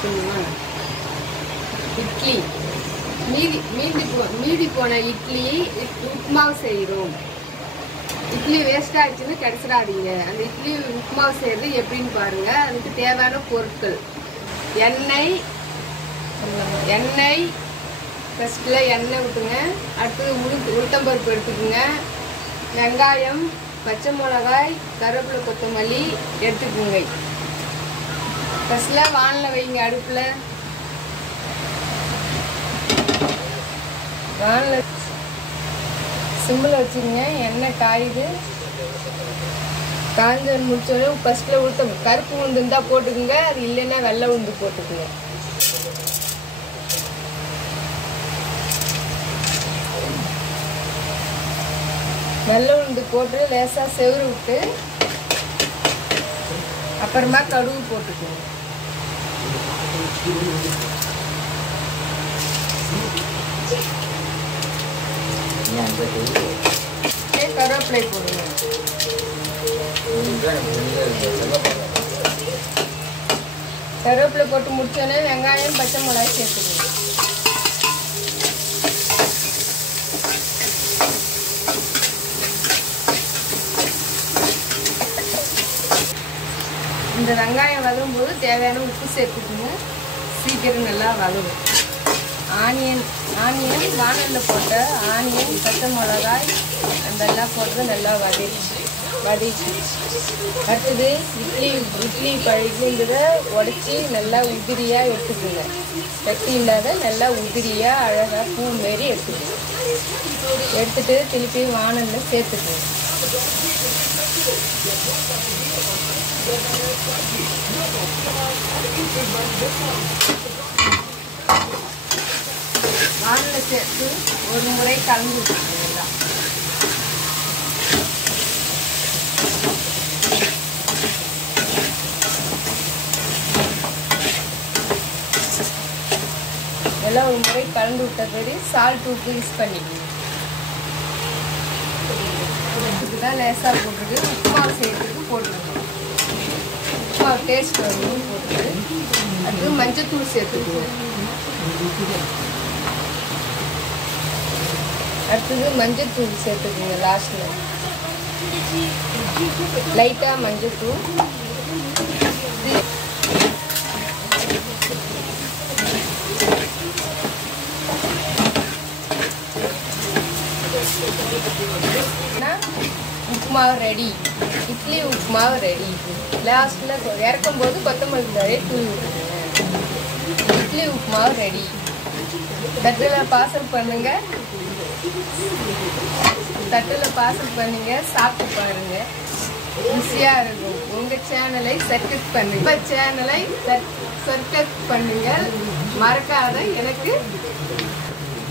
சொல்லுங்க. இட்லி மீதி போன இட்லி உப்புமாவு செய்கிறோம். இட்லி வேஸ்ட் ஆயிடுச்சுன்னு கிடைச்சிடாதீங்க. அந்த இட்லி உப்புமாவு செய்கிறது எப்படின்னு பாருங்க. அதுக்கு தேவையான பொருட்கள்: எண்ணெய் ஃபஸ்ட்டில் எண்ணெய் விட்டுங்க. அடுத்தது உளுத்தம்பருப்பு எடுத்துக்கோங்க. வெங்காயம், பச்சை மிளகாய், கருவேப்பிலை, கொத்தமல்லி எடுத்துக்கோங்க. ஃபஸ்ட்டில் வானலில் வைங்க. அடுப்பில் வானலில் சிம்மில் வச்சுருங்க. எண்ணெய் காயுது. காஞ்ச முடிச்சோடனே ஃபஸ்ட்டில் கருப்பு உளுந்து இருந்தால் போட்டுக்குங்க. அது இல்லைன்னா வெள்ளை உளுந்து போட்டுக்குங்க. வெள்ளை உளுந்து போட்டு லேசாக செவரு விட்டு அப்புறமா கடுகு போட்டுக்குங்க. கருவேப்பிலை போடுங்க. கருவேப்பிலை போட்டு முடிச்சோடனே வெங்காயம், பச்சை மிளகாய் சேர்த்துக்கணும். இந்த வெங்காயம் வதங்கும்போது தேவையான உப்பு சேர்த்துக்கணும். சீக்கிரம் நல்லா வதங்கும். ஆனியன் வானலில் போட்ட ஆனியன், பச்சை மிளகாய் அதெல்லாம் போட்டு நல்லா வதக்கி அடுத்தது இட்லி பழகின்றதை உடச்சி நல்லா உதிரியாக எடுத்துக்கோங்க. கட்டி இல்லாத நல்லா உதிரியாக அழகாக பூ மாரி எடுத்துக்கோங்க. எடுத்துட்டு திருப்பி வானலில் சேர்த்துக்கோங்க. வானலில் சேர்த்து ஒரு முறை கலந்து விட்டுருங்க. எல்லாம் ஒரு முறை கலந்து விட்ட பிறகு சால்ட் உப்பு யூஸ் பண்ணிக்கணும். இதுதான் லேசாக போட்டுருக்கு. உப்புமாவு செய்யறதுக்கு போட்டுருக்கோம். உப்புமாவு டேஸ்ட் வரணும் போட்டுருக்கு. அடுத்து மஞ்சத்தூள் சேர்த்துக்குவோம். அடுத்தது மஞ்சத்தூள் சேர்த்துக்குங்க. லாஸ்ட்டில் லைட்டாக மஞ்சத்தூள். உப்புமாவு ரெடி. இட்லி உப்புமாவு ரெடி. லாஸ்ட்டில் இறக்கும் போது கொத்தமல்லி தழையை தூவி விட்டுருங்க. இட்லி உப்புமாவு ரெடி. தட்டில் பார்சல் பண்ணுங்க. சாப்பிட்டு பாருங்க. ருசியாக இருக்கும். உங்கள் சேனலை சப்ஸ்கிரைப் பண்ணுங்க. உங்கள் சேனலை சப்ஸ்கிரைப் பண்ணுங்க.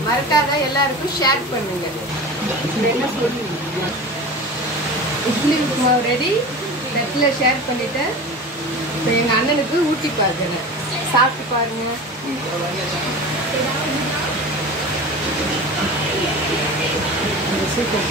மறக்காத எல்லாருக்கும் ஷேர் பண்ணுங்க. என்ன சொல்லுங்க? இட்லி உப்புமாவு ரெடி. தட்டில் ஷேர் பண்ணிட்டேன். இப்போ எங்கள் அண்ணனுக்கு ஊட்டி பார்க்குறேன். சாப்பிட்டு பாருங்க. சூப்பர்.